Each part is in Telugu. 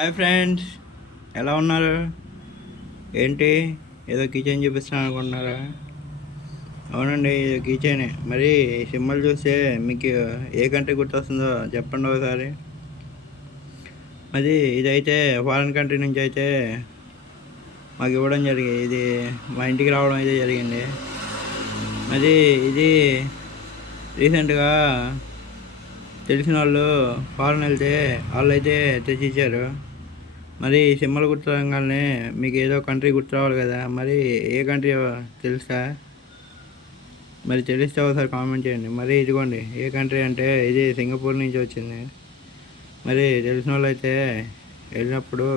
హాయ్ ఫ్రెండ్స్, ఎలా ఉన్నారు? ఏంటి, ఏదో కిచెన్ చూపిస్తున్నాను అనుకుంటున్నారా? అవునండి, ఇది కిచెనే. మరి ఈ సింబల్ చూస్తే మీకు ఏ కంట్రీ గుర్తొస్తుందో చెప్పండి ఒకసారి. మరి ఇదైతే ఫారిన్ కంట్రీ నుంచి అయితే మాకు ఇవ్వడం జరిగింది. ఇది మా ఇంటికి రావడం అయితే జరిగింది. మరి ఇది రీసెంట్గా తెలిసిన వాళ్ళు ఫారెన్ వెళ్తే వాళ్ళైతే తెచ్చిచ్చారు. మరి సింబల్ గుర్తు రాగానే మీకు ఏదో కంట్రీ గుర్తు రావాలి కదా, మరి ఏ కంట్రీ తెలుసా? మరి తెలిస్తే ఒకసారి కామెంట్ చేయండి. మరి ఇదిగోండి ఏ కంట్రీ అంటే ఇది సింగపూర్ నుంచి వచ్చింది. మరి తెలిసిన వాళ్ళు అయితే వెళ్ళినప్పుడు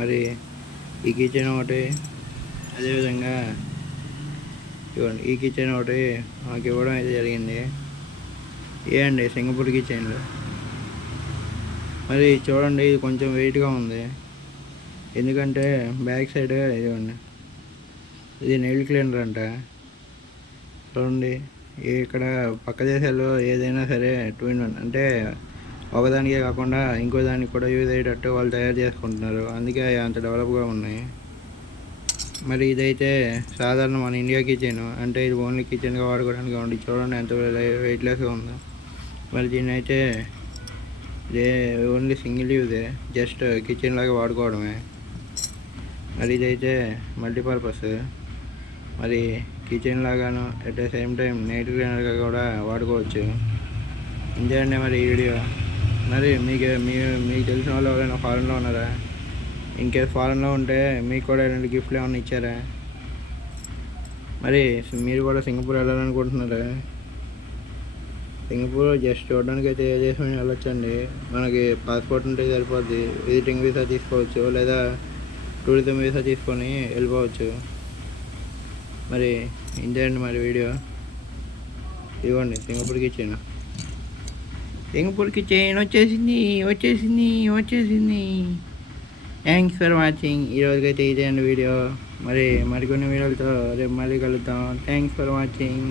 మరి ఈ కిచెన్ ఒకటి, అదేవిధంగా ఇవ్వండి ఈ కిచెన్ ఒకటి మాకు ఇవ్వడం అయితే జరిగింది. ఏ అండి సింగపూర్ కిచెన్లు. మరి చూడండి, ఇది కొంచెం వెయిట్గా ఉంది. ఎందుకంటే బ్యాక్ సైడ్ ఇదిగోండి, ఇది నెయిల్ క్లీనర్ అంట. చూడండి, ఇక్కడ పక్క దేశాల్లో ఏదైనా సరే 2-in-1 అంటే ఒకదానికే కాకుండా ఇంకో దానికి కూడా యూజ్ అయ్యేటట్టు వాళ్ళు తయారు చేసుకుంటున్నారు. అందుకే అంత డెవలప్గా ఉన్నాయి. మరి ఇదైతే సాధారణ మన ఇండియా కిచెన్, అంటే ఇది ఓన్లీ కిచెన్గా వాడుకోవడానికి ఉంది. చూడండి ఎంత వెయిట్లెస్గా ఉందో. మరి దీన్ని అయితే ఇదే ఓన్లీ సింగిల్ యూజే, జస్ట్ కిచెన్ లాగా వాడుకోవడమే. మరి ఇదైతే మల్టీపర్పస్, మరి కిచెన్ లాగాను at the same time night క్లీనర్గా కూడా వాడుకోవచ్చు. ఇంతే అండి మరి ఈ వీడియో. మరి మీకు తెలిసిన వాళ్ళు ఎవరైనా ఫారెన్లో ఉన్నారా? ఇన్కేస్ ఫారెన్లో ఉంటే మీకు కూడా ఇలాంటి గిఫ్ట్లు ఏమైనా ఇచ్చారా? మరి మీరు కూడా సింగపూర్ వెళ్ళాలనుకుంటున్నారా? సింగపూర్ జస్ట్ చూడడానికి అయితే ఏ దేశం వెళ్ళొచ్చండి. మనకి పాస్పోర్ట్ ఉంటే సరిపోద్ది. విజిటింగ్ వీసా తీసుకోవచ్చు, లేదా టూరిజం వీసా తీసుకొని వెళ్ళిపోవచ్చు. మరి ఇంతే అండి మరి వీడియో. ఇదిగోండి సింగపూర్ కిచెన్ వచ్చేసింది. Thanks for watching. ఈరోజుకైతే ఇదే అండి వీడియో. మరి మరికొన్ని వీడియోలతో రేపు మళ్ళీ కలుద్దాం. Thanks for watching.